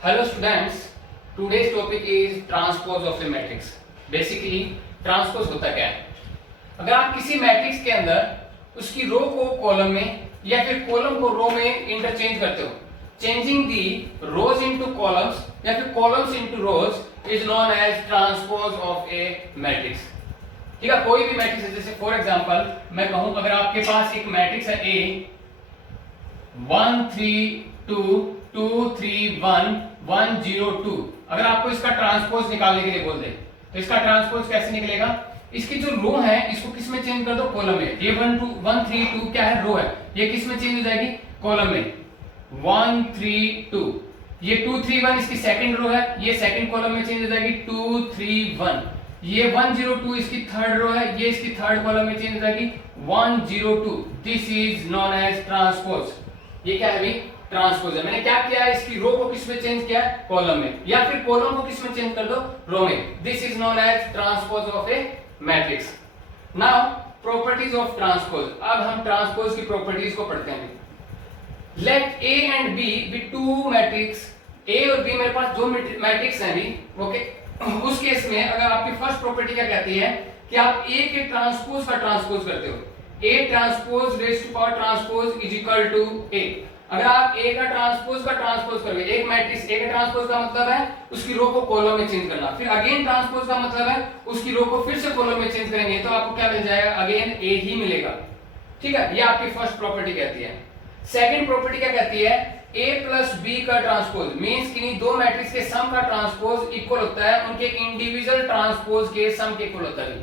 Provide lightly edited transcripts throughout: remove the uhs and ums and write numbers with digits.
Hello students, today's topic is transpose of a matrix. Basically transpose होता क्या है? अगर आप किसी मैट्रिक्स के अंदर उसकी रो को कॉलम में या फिर कॉलम को रो में इंटरचेंज करते हो, changing the rows into columns या फिर columns into rows is known as transpose of a matrix. ठीक है, कोई भी मैट्रिक्स है, जैसे फॉर एग्जांपल मैं कहूं अगर आपके पास एक मैट्रिक्स है ए 1 3 2 2 3 1 1 0 2, अगर आपको इसका ट्रांसपोज निकालने के लिए बोल दे तो इसका ट्रांसपोज कैसे निकलेगा? इसकी जो रो है इसको किस में चेंज कर दो? कॉलम में. ये 1 2 1 3 2 क्या है? रो है. ये किस में चेंज हो जाएगी? कॉलम में. 1 3 2, ये 2 3 1 इसकी सेकंड रो है, ये सेकंड कॉलम में चेंज हो जाएगी 2 3 1. ये 1 0 2 इसकी थर्ड रो है, ये इसकी थर्ड कॉलम में चेंज हो जाएगी 1 0 2. This is known as transpose. ये क्या है भाई? ट्रांसपोज है. मैंने क्या किया है? इसकी रो को किस में चेंज किया है? कॉलम में. या फिर कॉलम को किस में चेंज कर दो? रो में. This is known as transpose of a matrix. Now properties of transpose. अब हम ट्रांसपोज की प्रॉपर्टीज को पढ़ते हैं. Let A and B be two matrix. A और बी मेरे पास दो मैट्रिक्स हैं भी. ओके, उस केस में अगर आपकी फर्स्ट प्रॉपर्टी क्या कहती है कि आप ए के ट्रांसपोज का ट्रांसपोज करते हो. A transpose raise to power transpose is equal to A. अगर आप ए का ट्रांसपोज करोगे, एक मैट्रिक्स ए का ट्रांसपोज का मतलब है उसकी रो को कॉलम में चेंज करना. फिर अगेन ट्रांसपोज का मतलब है उसकी रो को फिर से कॉलम में चेंज करेंगे तो आपको क्या मिल जाएगा? अगेन ए ही मिलेगा. ठीक है, ये आपकी फर्स्ट प्रॉपर्टी कहती है. सेकंड प्रॉपर्टी क्या कहती है? ए प्लस बी का ट्रांसपोज मींस किन्हीं दो मैट्रिक्स के सम का ट्रांसपोज इक्वल होता है उनके इंडिविजुअल ट्रांसपोज के सम के इक्वल होता है.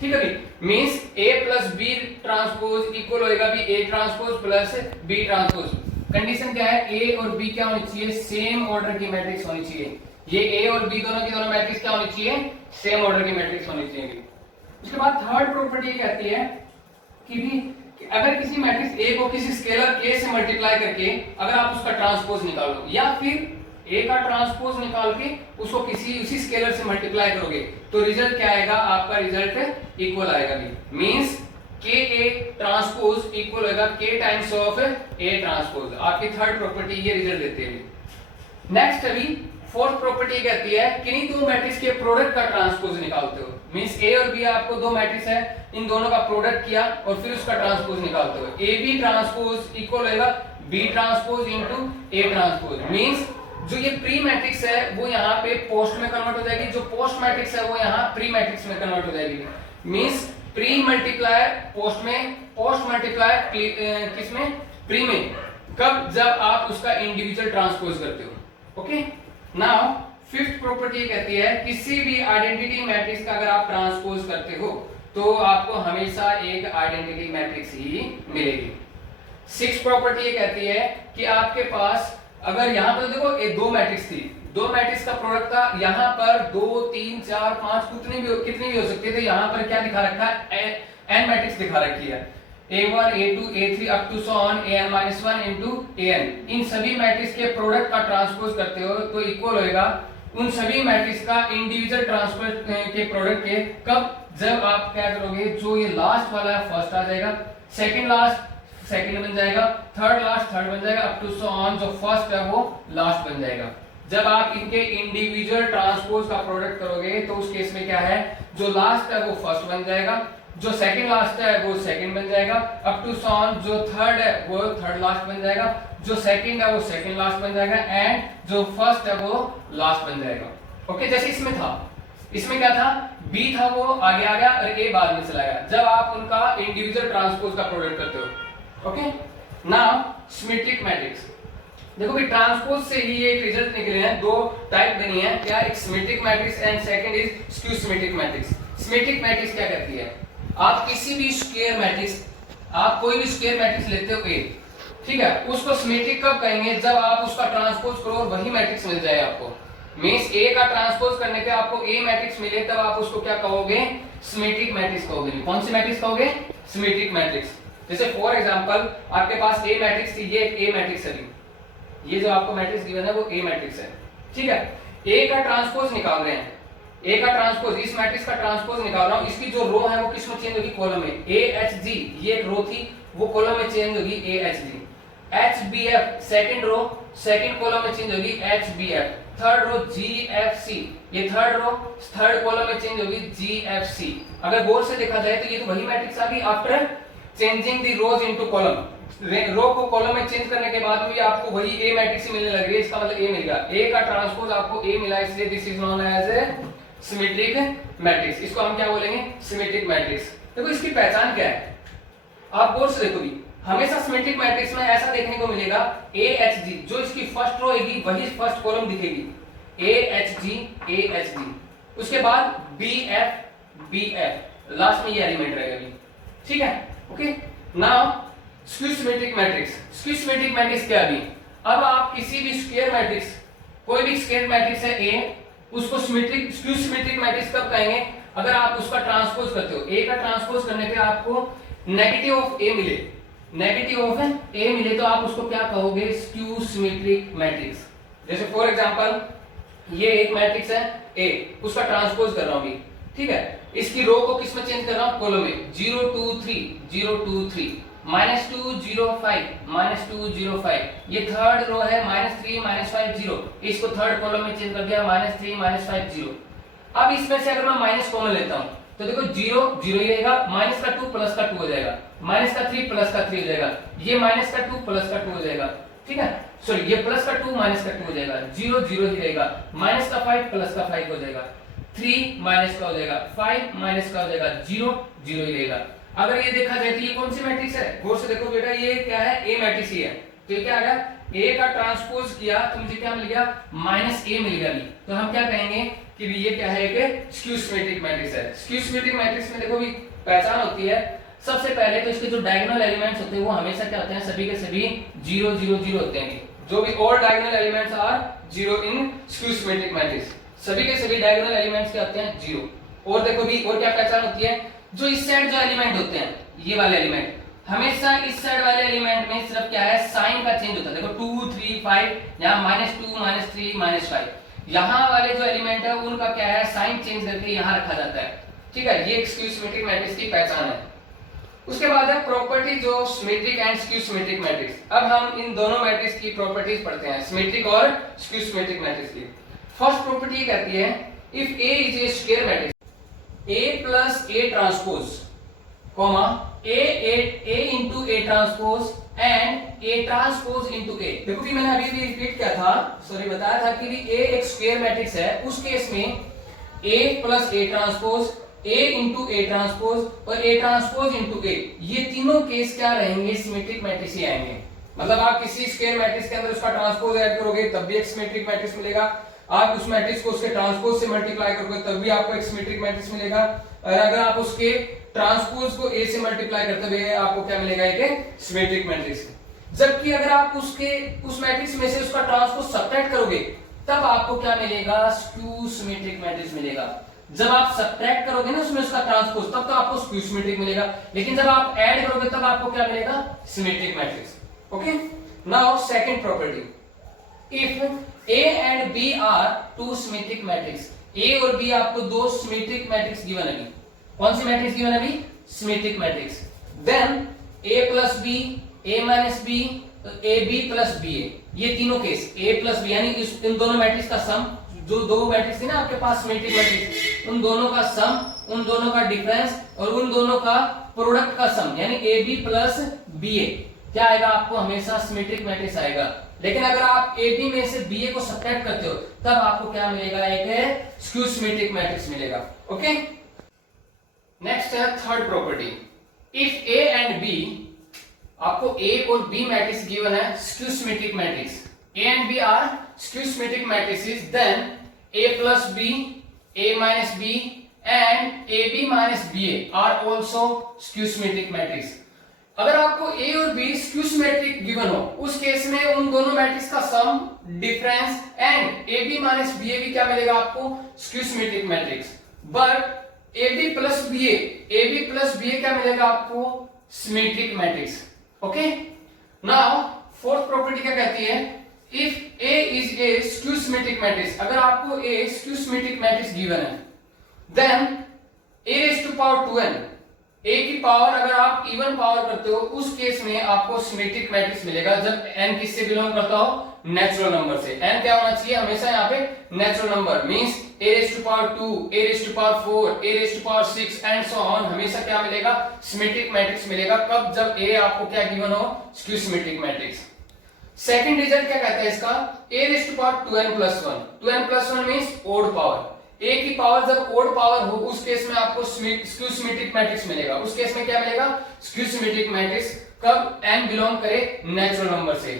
ठीक है भाई, means A plus B transpose equal होएगा भी A transpose plus B transpose. Condition क्या है? ए और बी क्या होनी चाहिए? सेम ऑर्डर की मैट्रिक्स होनी चाहिए. ये ए और बी दोनों की दोनों मैट्रिक्स क्या होनी चाहिए? सेम ऑर्डर की मैट्रिक्स होनी चाहिए. उसके बाद थर्ड प्रॉपर्टी कहती है कि भी अगर किसी मैट्रिक्स ए को किसी स्केलर के से मल्टीप्लाई करके अगर आप उसका ट्रांसपोज निकालो या फिर ए का ट्रांसपोज निकाल के उसको किसी उसी स्केलर से मल्टीप्लाई करोगे तो रिजल्ट क्या आएगा? आपका रिजल्ट इक्वल आएगा भी. मींस के ए ट्रांसपोज इक्वल होगा के टाइम्स ऑफ ए ट्रांसपोज. आपकी थर्ड प्रॉपर्टी ये रिजल्ट देते हैं. नेक्स्ट अभी फोर्थ प्रॉपर्टी कहती है कि दो मैट्रिक्स के प्रोडक्ट का ट्रांसपोज निकालते हो. मींस ए और बी आपको दो मैट्रिक्स है, इन दोनों का प्रोडक्ट किया और फिर उसका ट्रांसपोज निकालते हो. ए बी ट्रांसपोज इक्वल होगा B transpose into A transpose. Means जो ये प्री मैट्रिक्स है वो यहाँ पे पोस्ट में कन्वर्ट हो जाएगी, जो पोस्ट मैट्रिक्स है वो यहाँ प्री मैट्रिक्स में कन्वर्ट हो जाएगी. मींस प्री मल्टीप्लाई पोस्ट में, पोस्ट मल्टीप्लाई किसमें? प्री में. कब? जब आप उसका इंडिविजुअल ट्रांसपोज करते हो. ओके, नाउ फिफ्थ प्रॉपर्टी कहती है किसी भी आइडेंटिटी मैट्रिक्स का अगर आप ट्रांसपोज करते हो तो आपको हमेशा एक आइडेंटिटी मैट्रिक्स ही मिलेगी. सिक्स्थ प्रॉपर्टी कहती है कि आपके पास अगर यहां पर देखो ये दो मैट्रिक्स थी, दो मैट्रिक्स का प्रोडक्ट था, यहां पर 2 3 4 5 कितनी भी हो सकती है. यहां पर क्या दिखा रखा है? एन मैट्रिक्स दिखा रखी है. a1 a2 a3 up to so on an-1 into an. इन सभी मैट्रिक्स के प्रोडक्ट का ट्रांसपोज करते हो तो इक्वल होएगा उन सभी मैट्रिक्स का इंडिविजुअल ट्रांसपोज के प्रोडक्ट के. कब? जब आप क्या करोगे, जो ये लास्ट वाला है फर्स्ट आ जाएगा, सेकंड लास्ट सेकंड बन जाएगा, थर्ड लास्ट थर्ड बन जाएगा, अप टू सो ऑन जो फर्स्ट है वो लास्ट बन जाएगा. जब आप इनके इंडिविजुअल ट्रांसपोज का प्रोडक्ट करोगे तो उस केस में क्या है? जो लास्ट है वो फर्स्ट बन जाएगा, जो सेकंड लास्ट है वो सेकंड बन जाएगा, अप टू सो ऑन जो थर्ड है वो थर्ड लास्ट बन जाएगा, जो सेकंड है वो सेकंड लास्ट बन जाएगा एंड जो फर्स्ट है वो लास्ट बन जाएगा. ओके, जैसे इसमें था, इसमें क्या था? बी था वो आगे आ गया और ए बाद में चला गया. जब आप उनका इंडिविजुअल ट्रांसपोज का प्रोडक्ट करते हो. Okay, now symmetric matrix. देखो कि ट्रांसपोज से ही एक रिजल्ट निकले हैं. दो टाइप बनी है क्या? एक symmetric matrix and second is skew symmetric matrix. Symmetric matrix क्या कहती है? आप किसी भी स्क्वायर मैट्रिक्स, आप कोई भी स्क्वायर मैट्रिक्स लेते हो ए, ठीक है, उसको सिमेट्रिक कब कहेंगे? जब आप उसका ट्रांसपोज करो और वही मैट्रिक्स मिल जाए आपको. मींस ए का ट्रांसपोज करने पे आपको ए मैट्रिक्स मिले तब आप उसको क्या कहोगे? सिमेट्रिक मैट्रिक्स कहोगे. कौन सी मैट्रिक्स कहोगे? Symmetric matrix. जैसे फॉर एग्जांपल आपके पास ए मैट्रिक्स थी, ये ए मैट्रिक्स है. ये जो आपको मैट्रिक्स गिवन है वो ए मैट्रिक्स है. ठीक है, ए का ट्रांसपोज निकाल रहे हैं. ए का ट्रांसपोज, इस मैट्रिक्स का ट्रांसपोज निकाल रहा हूं. इसकी जो रो है वो किस में चेंज होगी? कॉलम में. ए एच जी ये एक रो थी वो कॉलम में चेंज होगी A H G. HBF second row second column में चेंज होगी H B F, third row G F C, ये थर्ड रो थर्ड कॉलम में चेंज होगी जी एफ सी। अगर गौर से देखा जाए तो ये तो वही मैट्रिक्स आ गई after changing the rows into column. Row को कॉलम में चेंज करने के बाद भी आपको वही ए मैट्रिक्स ही मिलने लग रही है, इसका मतलब ए मिल गया, ए का ट्रांसपोज आपको ए मिला, इसलिए this is known as a symmetric matrix. इसको हम क्या बोलेंगे? Symmetric matrix. देखो इसकी पहचान क्या है, आप गौर से देखो भी, हमेशा सिमेट्रिक मैट्रिक्स में ऐसा देखने को मिलेगा ए एच जी, जो इसकी फर्स्ट रो होगी वही फर्स्ट कॉलम दिखेगी, ए एच जी, उसके बाद बी एफ, लास्ट में ये एलिमेंट रहेगा भी, ठीक है। Okay, now skew symmetric matrix. Skew symmetric matrix क्या भी, अब आप किसी भी स्क्वायर मैट्रिक्स, कोई भी स्क्वायर मैट्रिक्स है ए, उसको सिमेट्रिक स्क्यू सिमेट्रिक मैट्रिक्स कब कहेंगे? अगर आप उसका ट्रांसपोज करते हो, ए का ट्रांसपोज करने पे आपको नेगेटिव ऑफ ए मिले, नेगेटिव ऑफ ए मिले तो आप उसको क्या कहोगे? Skew symmetric matrix. जैसे फॉर एग्जांपल ये एक मैट्रिक्स है ए, उसका ट्रांसपोज कर रहा हूं अभी, ठीक है। इसकी रो को किस में चेंज कर रहा हूं? कॉलम में 0 2 3 0 2 3 -2 0 5 -2 0 5, ये थर्ड रो है -3 -5 0, इसको थर्ड कॉलम में चेंज कर दिया -3 -5 0। अब इसमें से अगर मैं माइनस कॉमन लेता हूं तो देखो 0 0 ही रहेगा, माइनस का 2 प्लस का 2 हो जाएगा, माइनस का 3 प्लस का 3 हो जाएगा, ये माइनस का 2 प्लस का 2 हो जाएगा, ठीक है। सॉरी, ये प्लस का 2 माइनस का 2 हो जाएगा, 0 0 ही रहेगा, माइनस का 5 प्लस का 5 हो जाएगा, 3 माइनस का हो जाएगा, 5 माइनस का हो जाएगा, 0 0 ही रहेगा। अगर ये देखा जाए तो ये कौन सी मैट्रिक्स है? गौर से देखो बेटा, ये क्या है? ए मैट्रिक्स ही है। तो ये क्या आ गया? ए का ट्रांसपोज किया तो मुझे क्या मिल गया? -a मिल गया। तो हम क्या कहेंगे कि ये क्या है? एक स्क्यू सिमेट्रिक मैट्रिक्स है। स्क्यू सिमेट्रिक मैट्रिक्स में देखो भी पहचान होती है, सबसे पहले तो इसके जो डायगोनल एलिमेंट्स होते हैं वो हमेशा क्या होते हैं? सभी के सभी 0 0 0 होते हैं। जो भी all diagonal elements are 0 in skew symmetric matrix, सभी के सभी डायगोनल एलिमेंट्स क्या होते हैं? 0। और देखो भी और क्या पहचान होती है? जो इस साइड जो एलिमेंट होते हैं, ये वाले एलिमेंट, हमेशा इस साइड वाले एलिमेंट में सिर्फ क्या है? साइन का चेंज होता है। देखो 2 3 5, यहाँ -2 -3 -5, यहाँ वाले जो एलिमेंट है उनका क्या है? साइन चेंज करके यहाँ रखा जाता है, ठीक है। ये स्क्यू सिमेट्रिक मैट्रिक्स की पहचान है। उसके बाद है properties of symmetric and skew symmetric matrix. अब हम इन दोनों मैट्रिक्स की प्रॉपर्टीज पढ़ते हैं, सिमेट्रिक और स्क्यू सिमेट्रिक मैट्रिक्स की। फर्स्ट प्रॉपर्टी कहती है, if A is a square matrix A plus A transpose, comma A into A transpose and A transpose into A। देखो कि मैंने अभी भी रिपीट किया था, सॉरी बताया था कि A एक स्क्वायर मैट्रिक्स है, उस केस में A plus A transpose, A into A transpose और A transpose into A, ये तीनों केस क्या रहेंगे? सिमेट्रिक मैट्रिक्स ही आएंगे। मतलब आप किसी स्क्वायर मैट्रिक्स के अंदर उसका ट्रांसपोज ऐड करोगे तब भी एक सिमेट्रिक मैट्रिक्स मिलेगा, आप उस मैट्रिक्स को उसके ट्रांसपोज से मल्टीप्लाई करोगे तब भी आपको एक सिमेट्रिक मैट्रिक्स मिलेगा, और अगर आप उसके ट्रांसपोज को ए से मल्टीप्लाई करते हुए आपको क्या मिलेगा? एक सिमेट्रिक मैट्रिक्स। जबकि अगर आप उस मैट्रिक्स में से उसका ट्रांसपोज सब्ट्रैक्ट करोगे तब आपको क्या मिलेगा? स्क्यू सिमेट्रिक मैट्रिक्स मिलेगा। जब आप सब्ट्रैक्ट करोगे ना उसमें उसका ट्रांसपोज, तब तो आपको स्क्यू सिमेट्रिक मिलेगा, लेकिन जब आप ऐड करोगे तब आपको क्या मिलेगा? Symmetric matrix. Okay, now second property, if A and B are two symmetric matrix, A और B आपको दो सिमेट्रिक मैट्रिक्स गिवन है। कौन सी मैट्रिक्स गिवन है? Symmetric matrix. Then A plus B, A minus B, AB plus BA, ये तीनों case A plus B यानी इन दोनों मैट्रिक्स का सम, जो दो मैट्रिक्स थी ना आपके पास सिमेट्रिक मैट्रिक्स, उन दोनों का सम, उन दोनों का डिफरेंस और उन दोनों का प्रोडक्ट का सम यानी AB plus BA क्या आएगा? आपको हमेशा सिमेट्रिक मैट्रिक्स आएगा। लेकिन अगर आप AB में से BA को सब्ट्रैक्ट करते हो तब आपको क्या मिलेगा? एक स्क्यू सिमेट्रिक मैट्रिक्स मिलेगा। ओके, नेक्स्ट है third property, if A and B, आपको A और B मैट्रिक्स गिवन है skew symmetric matrix, A and B are skew symmetric matrices, then A plus B, A minus B and AB minus BA are also skew symmetric matrix। अगर आपको A और B skew symmetric given हो, उस case में उन दोनों matrix का sum, difference and AB minus BA भी क्या मिलेगा आपको? Skew symmetric matrix. But AB plus BA क्या मिलेगा आपको? Symmetric matrix. Okay, now fourth property क्या कहती है? If A is a skew symmetric matrix, अगर आपको A skew symmetric matrix given है, then A raised to power 2n A की पावर अगर आप इवन पावर करते हो उस केस में आपको सिमेट्रिक मैट्रिक्स मिलेगा जब n किससे बिलोंग करता हो, नेचुरल नंबर से। n क्या होना चाहिए हमेशा यहाँ पे, natural number, means a raised to power 2, a raised to power 4, a raised to power 6 and so on, हमेशा क्या मिलेगा, सिमेट्रिक मैट्रिक्स मिलेगा। कब, जब a आपको क्या गिवन हो, skew symmetric matrix. Second result क्या कहता है इसका, a raised to power 2n+1, 2n+1 मींस ओड पावर। a की पावर जब ओड पावर हो उस केस में आपको स्क्यू सिमेट्रिक मैट्रिक्स मिलेगा। उस केस में क्या मिलेगा, स्क्यू सिमेट्रिक मैट्रिक्स। कब, n बिलोंग करे नेचुरल नंबर से।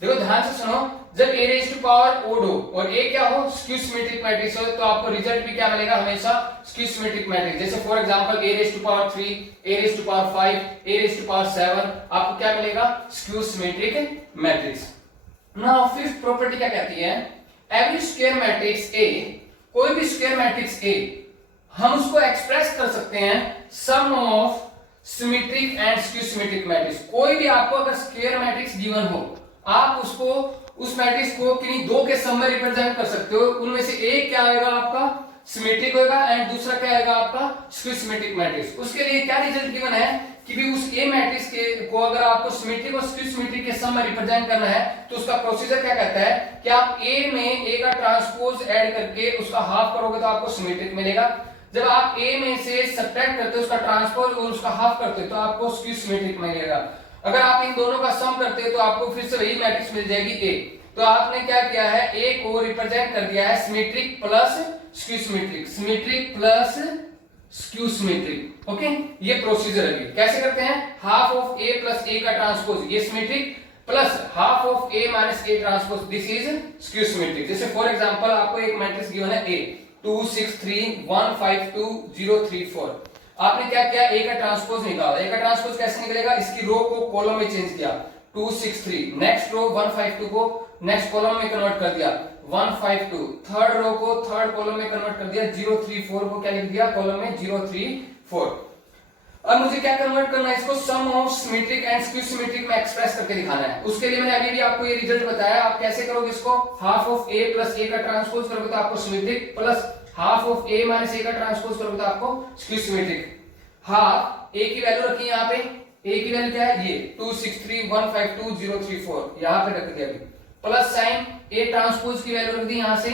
देखो ध्यान से सुनो, जब a raised to power odd हो और a क्या हो, स्क्यू सिमेट्रिक मैट्रिक्स हो, तो आपको रिजल्ट भी क्या मिलेगा, हमेशा स्क्यू सिमेट्रिक मैट्रिक्स। जैसे for example a raised to power 3, a raised to power 5, a raised to power 7, आपको क्या मिलेगा, skew symmetric matrix. Now fifth property क्या कहती है, एवरी स्क्वायर मैट्रिक्स A, कोई भी स्क्वायर मैट्रिक्स A हम उसको एक्सप्रेस कर सकते हैं sum of symmetric and skew symmetric matrix. कोई भी आपको अगर स्क्वायर मैट्रिक्स गिवन हो, आप उसको, उस मैट्रिक्स को किन्हीं दो के सम में रिप्रेजेंट कर सकते हो। उनमें से एक क्या आएगा आपका, सिमेट्रिक होगा एंड दूसरा क्या आएगा आपका, स्क्यू सिमेट्रिक मैट्रिक्स। उसके लिए क्या रिजल्ट गिवन है कि भी उस ए मैट्रिक्स के को अगर आपको सिमेट्रिक और स्क्यू सिमेट्रिक के सम में रिप्रेजेंट करना है तो उसका प्रोसीजर क्या कहता है कि आप ए में ए का ट्रांसपोज ऐड करके उसका हाफ करोगे तो आपको सिमेट्रिक मिलेगा। जब आप ए में से सब्ट्रैक्ट करते हो उसका ट्रांसपोज और उसका हाफ करते हो तो आपको स्क्यू सिमेट्रिक मिलेगा। अगर आप इन दोनों का सम करते हो तो आपको फिर से वही मैट्रिक्स मिल जाएगी ए। तो आपने क्या किया है, ए को रिप्रेजेंट कर दिया है symmetric plus skew symmetric, symmetric plus skew symmetric. Okay, ये प्रोसीजर है। कैसे करते हैं, half of A plus A का ट्रांसपोज ये symmetric, plus half of A minus A transpose this is skew symmetric. जैसे फॉर एग्जांपल आपको एक मैट्रिक्स गिवन है ए 2 6 3 1 5 2 0 3 4। आपने क्या किया, ए का ट्रांसपोज निकाला। ए का ट्रांसपोज कैसे निकलेगा, इसकी रो को कॉलम में चेंज किया 2 6 3, नेक्स्ट रो 1 5 2 को नेक्स्ट कॉलम में कन्वर्ट कर दिया 1 5 2, थर्ड रो को थर्ड कॉलम में कन्वर्ट कर दिया 0 3 4 को क्या लिख दिया कॉलम में 0 3 4। अब मुझे क्या कन्वर्ट करना है, इसको sum of symmetric and skew symmetric में एक्सप्रेस करके दिखाना है। उसके लिए मैंने अभी भी आपको ये रिजल्ट बताया। आप कैसे करोगे इसको, half of A plus A का ट्रांसपोज करोगे तो आपको symmetric, plus half of A minus A का ट्रांसपोज करोगे तो आपको स्क्यू सिमेट्रिक। हाफ ए की वैल्यू रखी यहाँ पे, ए की वैल्यू क्या है, ये 2 6 3 1 5 2 0 3 4 यहाँ पे रख दिया अभी, प्लस साइन ए ट्रांसपोज की वैल्यू रख दी यहाँ से,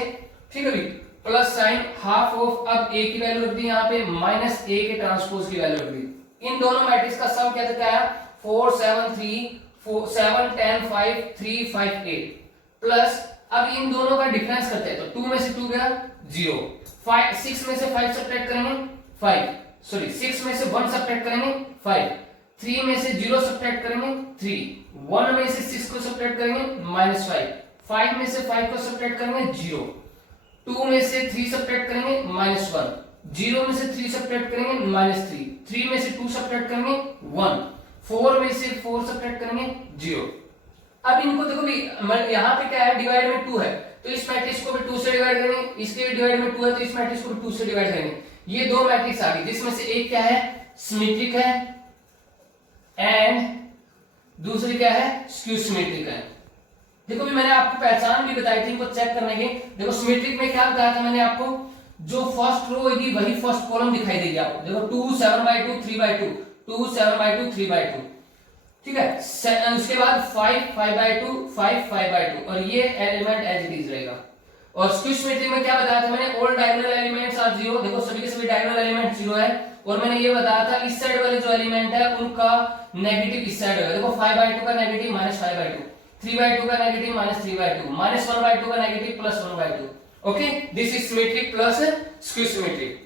ठीक है अभी, प्लस साइन हाफ ऑफ, अब ए की वैल्यू रख दी यहाँ पे, माइनस ए के ट्रांसपोज की वैल्यू रख दी। इन दोनों मैट्रिक्स का सम क्या देता है 4 7 3 4 7 10 5 3 5 8, प्लस अब इन दोनों का डिफरेंस करते हैं तो 2 में से 2 गया 0, 5 6 में से 5 सब्ट्रैक्ट करेंगे 5, सॉरी 6 में से 1 सब्ट्रैक्ट करेंगे 5, 3 में से 0 सब्ट्रैक्ट करेंगे 3, 1 में से 6 को सब्ट्रैक्ट करेंगे -5, 5 में से 5 को सब्ट्रैक्ट करेंगे 0, 2 में से 3 सब्ट्रैक्ट करेंगे -1, 0 में से 3 सब्ट्रैक्ट करेंगे -3, 3 में से 2 सब्ट्रैक्ट करेंगे 1, 4 में से 4 सब्ट्रैक्ट करेंगे 0। अब इनको देखो भी यहाँ पे क्या है, डिवाइड में 2 है तो इस मैट्रिक्स को भी 2 से डिवाइड करेंगे, इसके भी डिवाइड में 2 है तो इस मैट्रिक्स को भी 2 से डिवाइड करेंगे। ये दो मैट्रिक्स आ गई जिसमें से एक क्या है सिमेट्रिक है एंड दूसरी क्या है स्क्यू सिमेट्रिक है। देखो भी मैंने आपको पहचान भी बताई थी इनको चेक करने की। देखो सिमेट्रिक में क्या बताया था मैंने आपको, जो फर्स्ट रो होगी वही फर्स्ट कॉलम दिखाई देगी आपको। देखो 2 7/2 3/2, 2 7/2 3/2, ठीक है। उसके बाद 5 5/2 5 5/2 और ये एलिमेंट एज इट इज रहेगा। और स्क्यू सिमेट्रिक में क्या बताया था मैंने, ऑल डायगोनल एलिमेंट्स आर 0। देखो सभी के सभी डायगोनल एलिमेंट 0 है और मैंने ये बताया था इस साइड वाले जो एलिमेंट है उनका नेगेटिव इस साइड होगा। देखो 5/2 का नेगेटिव -5/2, 3/2 का नेगेटिव -3/2, -1/2 का negative +1/2। Okay, this is symmetric plus skew symmetric.